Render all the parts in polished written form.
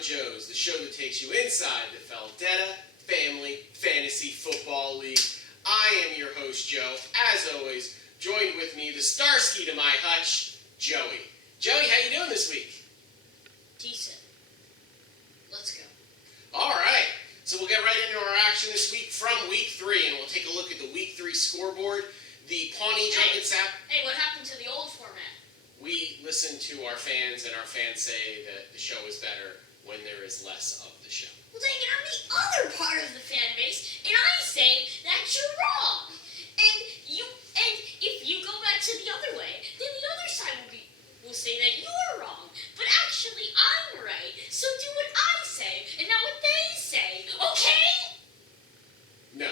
Joe's, the show that takes you inside the FFFFL Family Fantasy Football League. I am your host, Joe. As always, joined with me, the Starsky to my hutch, Joey. Joey, how you doing this week? Decent. Let's go. All right. So we'll get right into our action this week from Week 3, and we'll take a look at the Week 3 scoreboard. The Pawnee Drunken Sap... Hey, what happened to the old format? We listen to our fans, and our fans say that the show is better when there is less of the show. Well, dang it, I'm the other part of the fan base, and I say that you're wrong. And if you go back to the other way, then the other side will say that you're wrong. But actually, I'm right. So do what I say, and not what they say. Okay? No.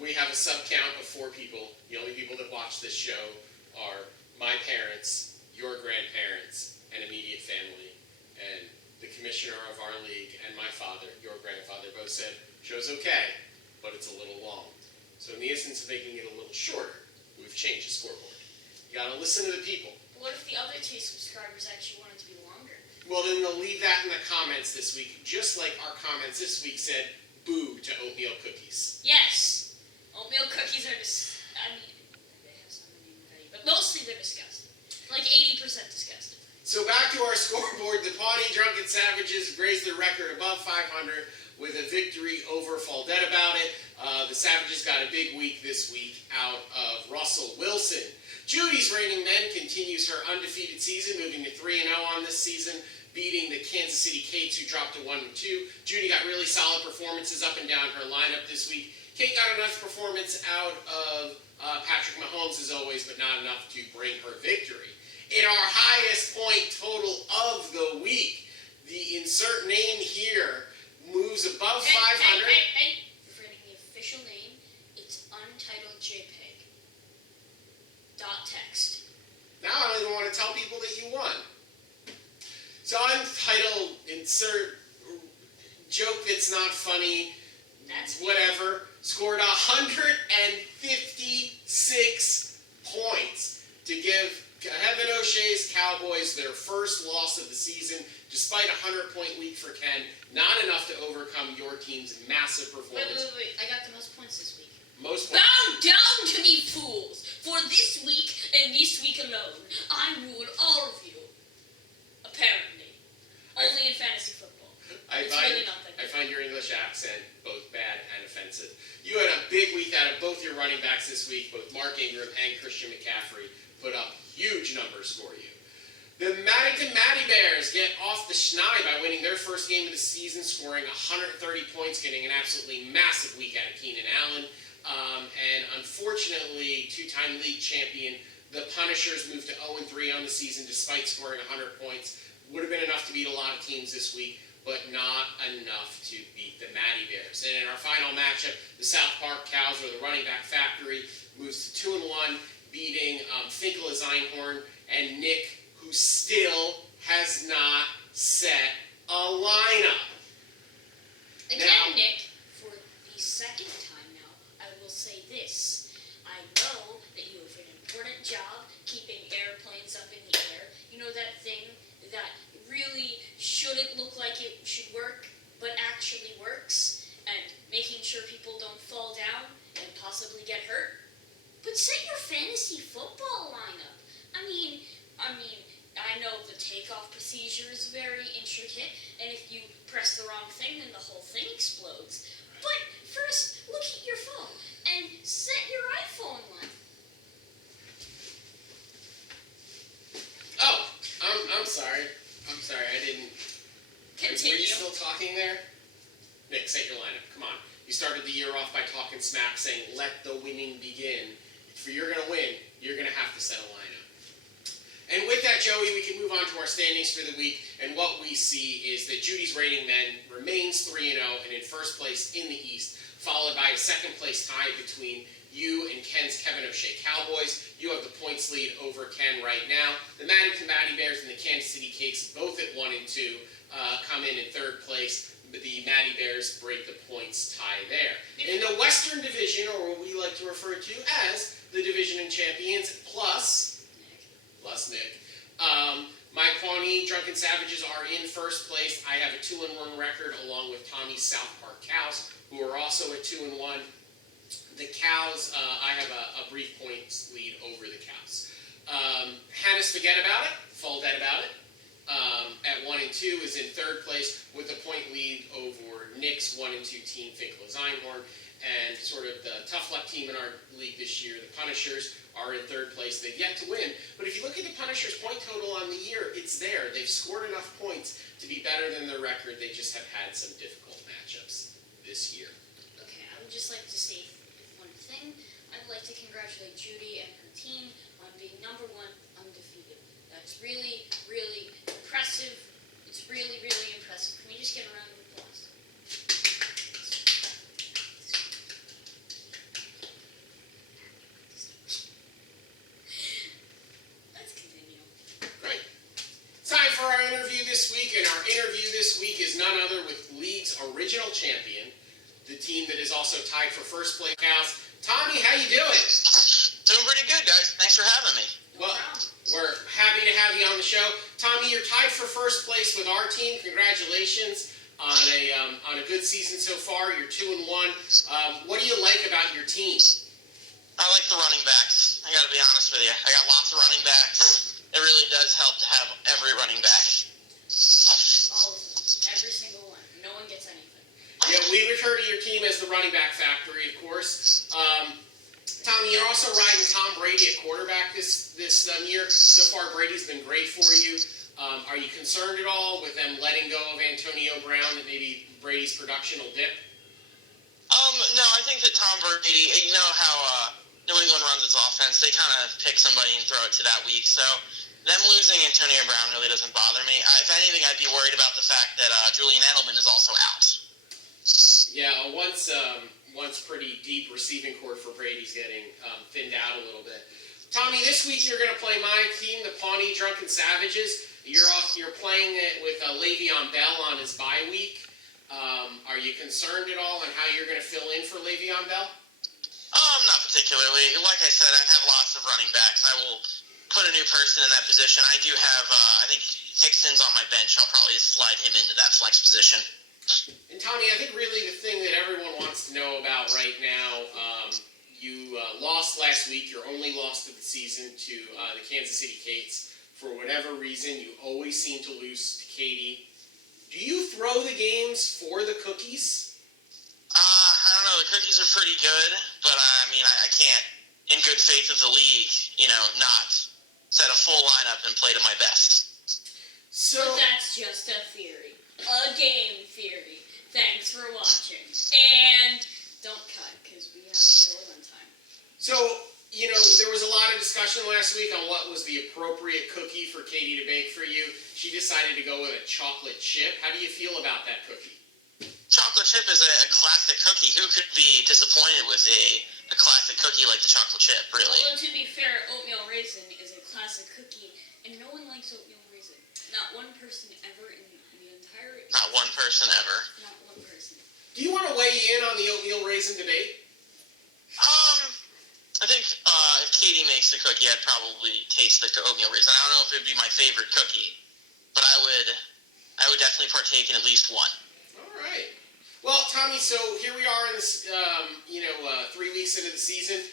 We have a sub count of 4 people. The only people that watch this show are my parents, your grandparents, and immediate family, and the commissioner of our league and my father, your grandfather, both said, show's okay, but it's a little long. So in the instance of making it a little shorter, we've changed the scoreboard. You gotta listen to the people. What if the other 2 subscribers actually want it to be longer? Well, then they'll leave that in the comments this week, just like our comments this week said, boo to oatmeal cookies. Yes. Oatmeal cookies are they have some in but mostly they're disgusting. Like 80% disgusting. So back to our scoreboard, the Pawnee Drunken Savages raised their record above 500 with a victory over Faldette about it. The Savages got a big week this week out of Russell Wilson. Judy's reigning men continues her undefeated season, moving to 3-0 on this season, beating the Kansas City Kates, who dropped to 1-2. Judy got really solid performances up and down her lineup this week. Kate got a nice performance out of Patrick Mahomes, as always, but not enough to bring her victory. In our highest point total of the week, the insert name here moves above 500. Hey. You're forgetting the official name. It's Untitled JPEG. .text. Now I don't even want to tell people that you won. So Untitled insert joke that's not funny. That's whatever. Scored 156 points to give Heaven O'Shea's Cowboys their first loss of the season, despite a 100-point week for Ken. Not enough to overcome your team's massive performance. Wait. I got the most points this week. Most points. Bow down to me, fools! For this week, and this week alone, I rule all of you. Apparently. Only in fantasy football. It's really nothing. I find your English accent both bad and offensive. You had a big week out of both your running backs this week. Both Mark Ingram and Christian McCaffrey put up huge numbers for you. The Maddington Matty Bears get off the schneid by winning their first game of the season, scoring 130 points, getting an absolutely massive week out of Keenan Allen. And unfortunately, 2-time league champion, the Punishers moved to 0-3 on the season despite scoring 100 points. Would have been enough to beat a lot of teams this week, but not enough to beat the Matty Bears. And in our final matchup, the South Park Cows, or the running back factory, moves to 2-1, beating Finkel Einhorn and Nick, who still has not set a lineup. Again, Nick, for the second time now, I will say this. I know that you have an important job keeping airplanes up in the air. You know that thing that really shouldn't look like it should work, but actually works, and making sure people don't fall down and possibly get hurt? But set your fantasy football lineup. I mean, I know the takeoff procedure is very intricate, and if you press the wrong thing, then the whole thing explodes. But first, look at your phone and set your iPhone line. Oh, I'm sorry. I didn't. Continue. Were you still talking there? Nick, set your lineup. Come on. You started the year off by talking smack, saying, let the winning begin. If you're going to win, you're going to have to set a lineup. And with that, Joey, we can move on to our standings for the week. And what we see is that Judy's Rating Men remains 3-0 and in first place in the East, followed by a second place tie between You and Ken's Kevin O'Shea Cowboys. You have the points lead over Ken right now. The Maddington Matty Bears and the Kansas City Cakes, both at 1 and 2, come in third place. But the Matty Bears break the points tie there. In the Western Division, or what we like to refer to as the Division and Champions, plus Nick. My Pawnee Drunken Savages are in first place. I have a 2-1 record along with Tommy's South Park Cows, who are also at 2-1. The Cows, I have a brief points lead over the Cows. Hannes Forget About It, Fall Dead About It, at 1 and 2 is in third place with a point lead over Nick's 1 and 2 team, Finkel's Einhorn. And sort of the tough luck team in our league this year, the Punishers, are in third place. They've yet to win. But if you look at the Punishers' point total on the year, it's there. They've scored enough points to be better than their record. They just have had some difficult matchups this year. Okay, I would just like to say one thing. I'd like to congratulate Judy and her team on being #1 undefeated. That's really, really impressive. It's really, really impressive. Can we just get a round of applause? For our interview this week, and our interview this week is none other with League's original champion, the team that is also tied for first place, Cows. Tommy, how you doing? Doing pretty good, guys. Thanks for having me. Well, we're happy to have you on the show. Tommy, you're tied for first place with our team. Congratulations on a good season so far. You're 2-1. What do you like about your team? I like the running backs. I got to be honest with you. I got lots of running backs. It really does help to have every running back. Oh, every single one. No one gets anything. Yeah, we refer to your team as the running back factory, of course. Tommy, you're also riding Tom Brady at quarterback this year. So far, Brady's been great for you. Are you concerned at all with them letting go of Antonio Brown, that maybe Brady's production will dip? No, I think that Tom Brady, you know how New England runs its offense. They kind of pick somebody and throw it to that week. So them losing Antonio Brown really doesn't bother me. If anything, I'd be worried about the fact that Julian Edelman is also out. Yeah, once pretty deep receiving core for Brady's getting thinned out a little bit. Tommy, this week you're going to play my team, the Pawnee Drunken Savages. You're playing it with Le'Veon Bell on his bye week. Are you concerned at all on how you're going to fill in for Le'Veon Bell? Not particularly. Like I said, I have lots of running backs. I will put a new person in that position. I do have, I think Hickson's on my bench. I'll probably slide him into that flex position. And Tommy, I think really the thing that everyone wants to know about right now, you lost last week, your only loss of the season to the Kansas City Cakes. For whatever reason, you always seem to lose to Katie. Do you throw the games for the cookies? I don't know. The cookies are pretty good, but I mean, I can't, in good faith of the league, not set a full lineup and play to my best. But that's just a theory. A game theory. Thanks for watching. And don't cut, because we have to go on time. So, there was a lot of discussion last week on what was the appropriate cookie for Katie to bake for you. She decided to go with a chocolate chip. How do you feel about that cookie? Chocolate chip is a classic cookie. Who could be disappointed with a classic cookie like the chocolate chip, really? Although, to be fair, oatmeal raisin is a classic cookie, and no one likes oatmeal raisin. Not one person ever in the entire... Not one person ever. Not one person. Do you want to weigh in on the oatmeal raisin debate? I think if Katie makes the cookie, I'd probably taste the oatmeal raisin. I don't know if it would be my favorite cookie, but I would definitely partake in at least one. All right. Well, Tommy, so here we are in this, 3 weeks into the season.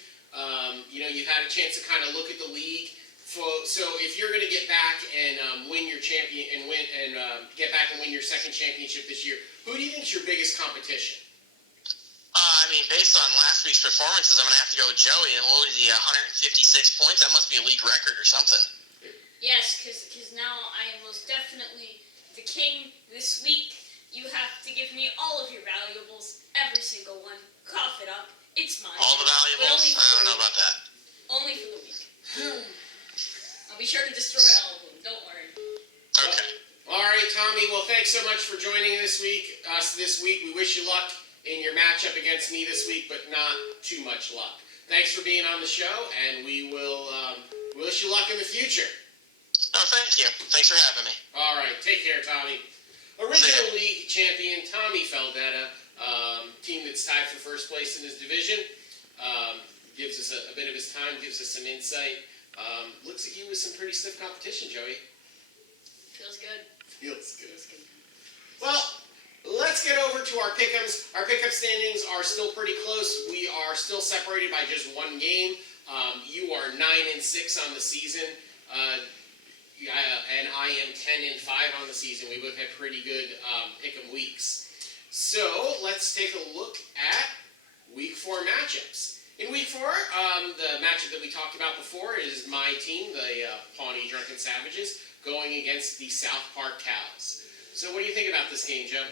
You've had a chance to kind of look at the league. So if you're going to get back and win your champion and get back and win your second championship this year, who do you think is your biggest competition? Based on last week's performances, I'm going to have to go with Joey. And what was he, 156 points? That must be a league record or something. Yes, because now I am most definitely the king this week. You have to give me all of your valuables, every single one. Cough it up. It's mine. All the valuables? I don't know about that. Only for the week. I'll be sure to destroy all of them. Don't worry. Okay. All right, Tommy. Well, thanks so much for joining us this week. We wish you luck in your matchup against me this week, but not too much luck. thanks for being on the show, and we will wish you luck in the future. Oh, thank you. Thanks for having me. All right, take care, Tommy. Original league champion Tommy Feldetta, team that's tied for first place in his division, gives us a bit of his time, gives us some insight. Looks at you with some pretty stiff competition, Joey. Feels good. Feels good. Well, let's get over to our pick'ems. Our pick'em standings are still pretty close. We are still separated by just one game. You are 9-6 on the season, and I am 10-5 on the season. We both had pretty good pick'em weeks. So let's take a look at Week 4 matchups. In Week 4, the matchup that we talked about before is my team, the Pawnee Drunken Savages, going against the South Park Cows. So what do you think about this game, Joe?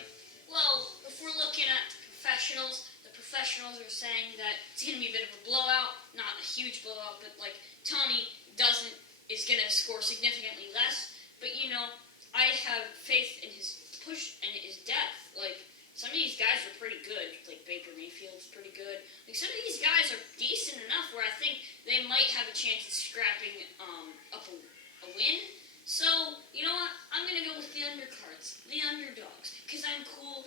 Well, if we're looking at the professionals are saying that it's going to be a bit of a blowout, not a huge blowout, but like Tommy is going to score significantly less. But I have faith in his push and his depth. Like, some of these guys are pretty good. Like Baker Mayfield's pretty good. Like, some of these guys are decent enough where I think they might have a chance of scrapping up a win. So, you know what? I'm going to go with the undercards, the underdogs, because I'm cool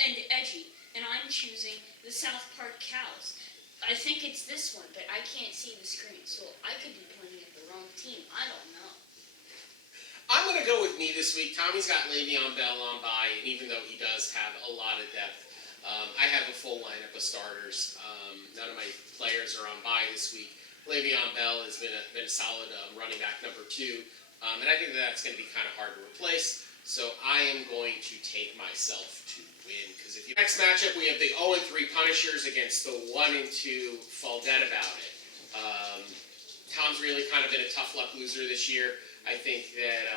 and edgy, and I'm choosing the South Park Cows. I think it's this one, but I can't see the screen, so I could be playing at the wrong team. I don't know. I'm going to go with me this week. Tommy's got Le'Veon Bell on bye, and even though he does have a lot of depth, I have a full lineup of starters. None of my players are on bye this week. Le'Veon Bell has been a solid running back number 2. And I think that's going to be kind of hard to replace. So I am going to take myself to win. Because next matchup, we have the 0-3 Punishers against the 1-2 Feldetta About It. Tom's really kind of been a tough luck loser this year. I think that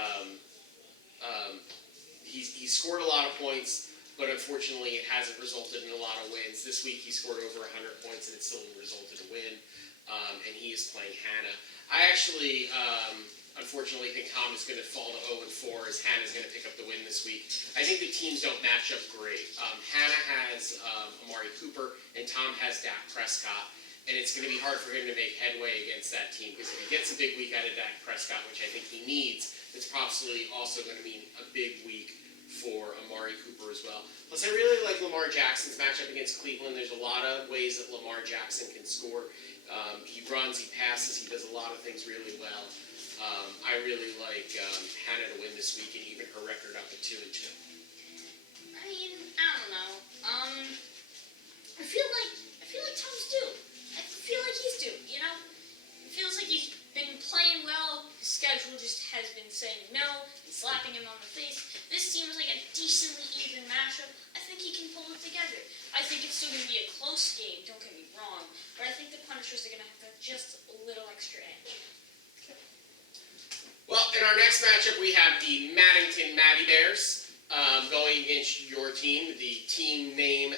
he's scored a lot of points, but unfortunately it hasn't resulted in a lot of wins. This week he scored over 100 points and it still resulted in a win. And he is playing Hannah. I actually... unfortunately, I think Tom is going to fall to 0-4 as Hannah's going to pick up the win this week. I think the teams don't match up great. Hannah has Amari Cooper, and Tom has Dak Prescott. And it's going to be hard for him to make headway against that team because if he gets a big week out of Dak Prescott, which I think he needs, it's probably also going to mean a big week for Amari Cooper as well. Plus, I really like Lamar Jackson's matchup against Cleveland. There's a lot of ways that Lamar Jackson can score. He runs, he passes, he does a lot of things really well. I really like Hannah to win this week and even her record up at 2-2. I mean, I don't know. I feel like Tom's due. I feel like he's due. It feels like he's been playing well. His schedule just has been saying no and slapping him on the face. This seems like a decently even matchup. I think he can pull it together. I think it's still going to be a close game. Don't get me wrong, but I think the Punishers are going to have just a little extra edge. Well, in our next matchup, we have the Maddington Matty Bears going against your team, the teamname.jpg.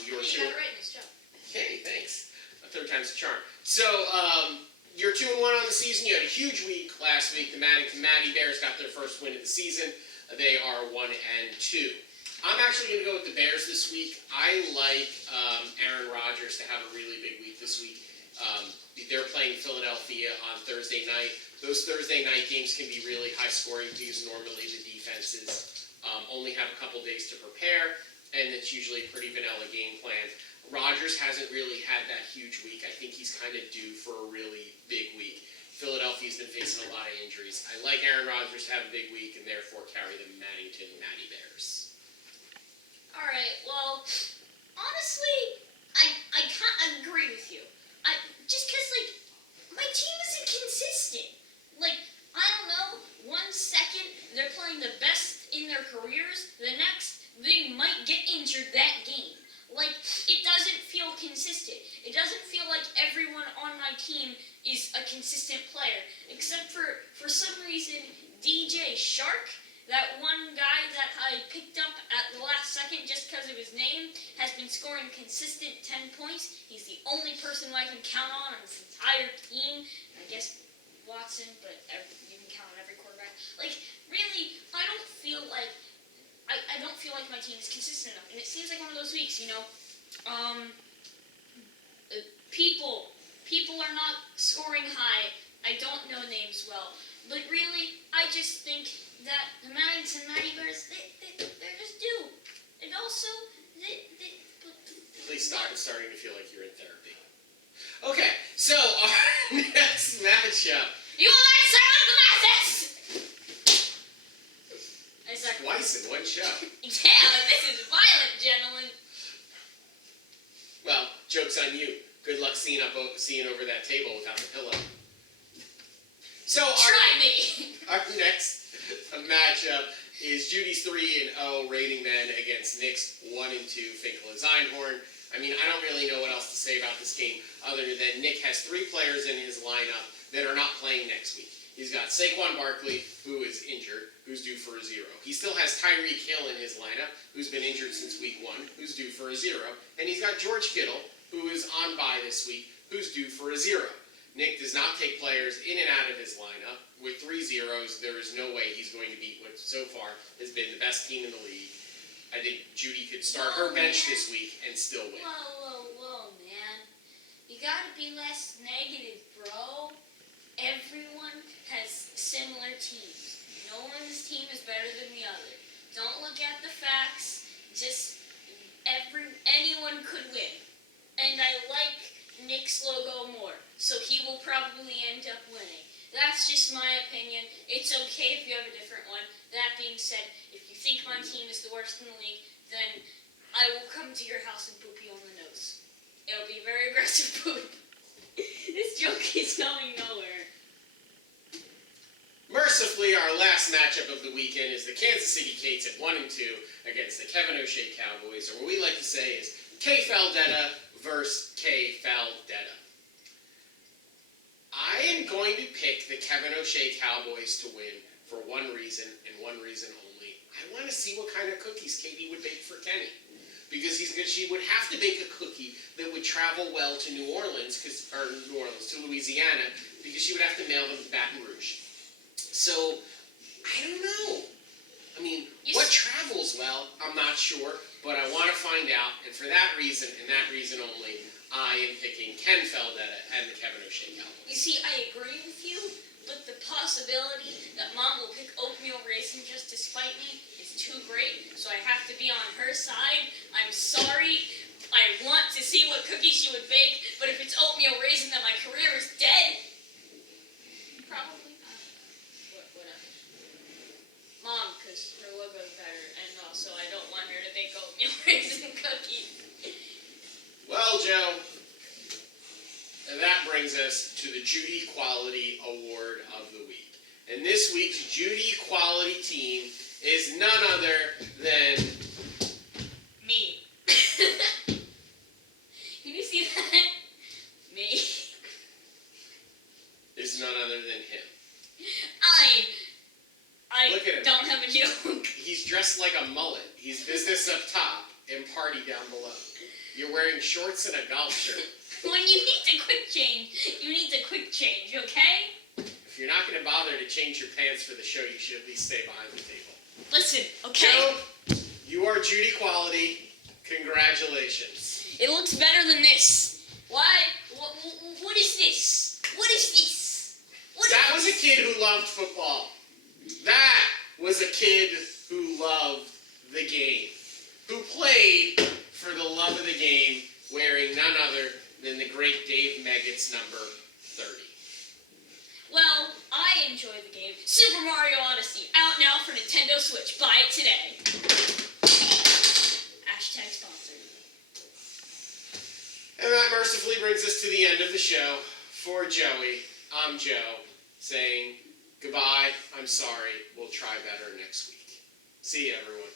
You got it right, nice job. Hey, thanks. Third time's a charm. So, you're 2-1 on the season. You had a huge week last week. The Maddington Matty Bears got their first win of the season. They are 1-2. I'm actually going to go with the Bears this week. I like Aaron Rodgers to have a really big week this week. They're playing Philadelphia on Thursday night. Those Thursday night games can be really high scoring because normally the defenses only have a couple days to prepare, and it's usually a pretty vanilla game plan. Rodgers hasn't really had that huge week. I think he's kind of due for a really big week. Philadelphia's been facing a lot of injuries. I like Aaron Rodgers to have a big week and therefore carry the Maddington Matty Bears. All right, well, honestly, I can't agree with you. Just because, my team isn't consistent. I don't know, 1 second they're playing the best in their careers, the next they might get injured that game. It doesn't feel consistent. It doesn't feel like everyone on my team is a consistent player, except for some reason, DJ Shark, that one guy that I picked up at the last second just because of his name, has been scoring consistent 10 points. He's the only person who I can count on this entire team. I guess Watson, but you can count on every quarterback. Really, I don't feel like my team is consistent enough. And it seems like one of those weeks, people are not scoring high. I don't know names well. But really, I just think that the Maddington Matty Bears, they're just due. And also, Please stop. I'm starting to feel like you're in therapy. Okay, so our next matchup. You will not serve the masses! I suck. Twice in one show. Yeah, this is violent, gentlemen. Well, joke's on you. Good luck seeing over that table without the pillow. So Try me. Our next matchup is Judy's 3-0 Rating Men against Nick's 1-2 Finkel Einhorn. I mean, I don't really know what else to say about this game other than Nick has 3 players in his lineup that are not playing next week. He's got Saquon Barkley, who is injured, who's due for a 0. He still has Tyreek Hill in his lineup, who's been injured since week 1, who's due for a 0. And he's got George Kittle, who is on bye this week, who's due for a 0. Nick does not take players in and out of his lineup. With 3 zeros, there is no way he's going to beat what so far has been the best team in the league. I think Judy could start her bench this week and still win. Whoa, man. You gotta be less negative, bro. Everyone has similar teams. No one's team is better than the other. Don't look at the facts. Just anyone could win. And I like Nick's logo more, so he will probably end up winning. That's just my opinion. It's okay if you have a different one. That being said, if you think my team is the worst in the league, then I will come to your house and poop you on the nose. It'll be very aggressive poop. This joke is going nowhere. Mercifully, our last matchup of the weekend is the Kansas City Kates at 1-2 against the Kevin O'Shea Cowboys, or what we like to say is K. Faldetta versus K. Faldetta. I am going to pick the Kevin O'Shea Cowboys to win for one reason and one reason only. I want to see what kind of cookies Katie would bake for Kenny. Because she would have to bake a cookie that would travel well to to Louisiana, because she would have to mail them to Baton Rouge. So, I don't know. I mean, what travels well, I'm not sure, but I want to find out, and for that reason, and that reason only, I am picking Ken Faldetta and the Kevin O'Shea Cowboys. You see, I agree with you, but the possibility that Mom will pick oatmeal raisin just to spite me is too great, so I have to be on her side. I'm sorry. I want to see what cookie she would bake, but if it's oatmeal raisin, then my career is dead. Probably not. Whatever. Mom, because her logo's better, and also I don't want her to bake oatmeal raisin cookie. Well, Joe, and that brings us to the Judy Quality Award of the Week. And this week's Judy Quality team is none other than... me. Can you see that? Me. Is none other than him. I Look at him. don't have a joke. He's dressed like a mullet. He's business up top and party down below. You're wearing shorts and a golf shirt. When you need to quick change, you need to quick change, okay? If you're not going to bother to change your pants for the show, you should at least stay behind the table. Listen, okay? Joe, you are Judy Quality. Congratulations. It looks better than this. Why? What is this? What is this? That was a kid who loved football. That was a kid who loved the game. Who played for the love of the game, wearing none other than the great Dave Meggett's number 30. Well, I enjoy the game. Super Mario Odyssey, out now for Nintendo Switch. Buy it today. Hashtag sponsored. And that mercifully brings us to the end of the show. For Joey, I'm Joe, saying goodbye, I'm sorry, we'll try better next week. See you, everyone.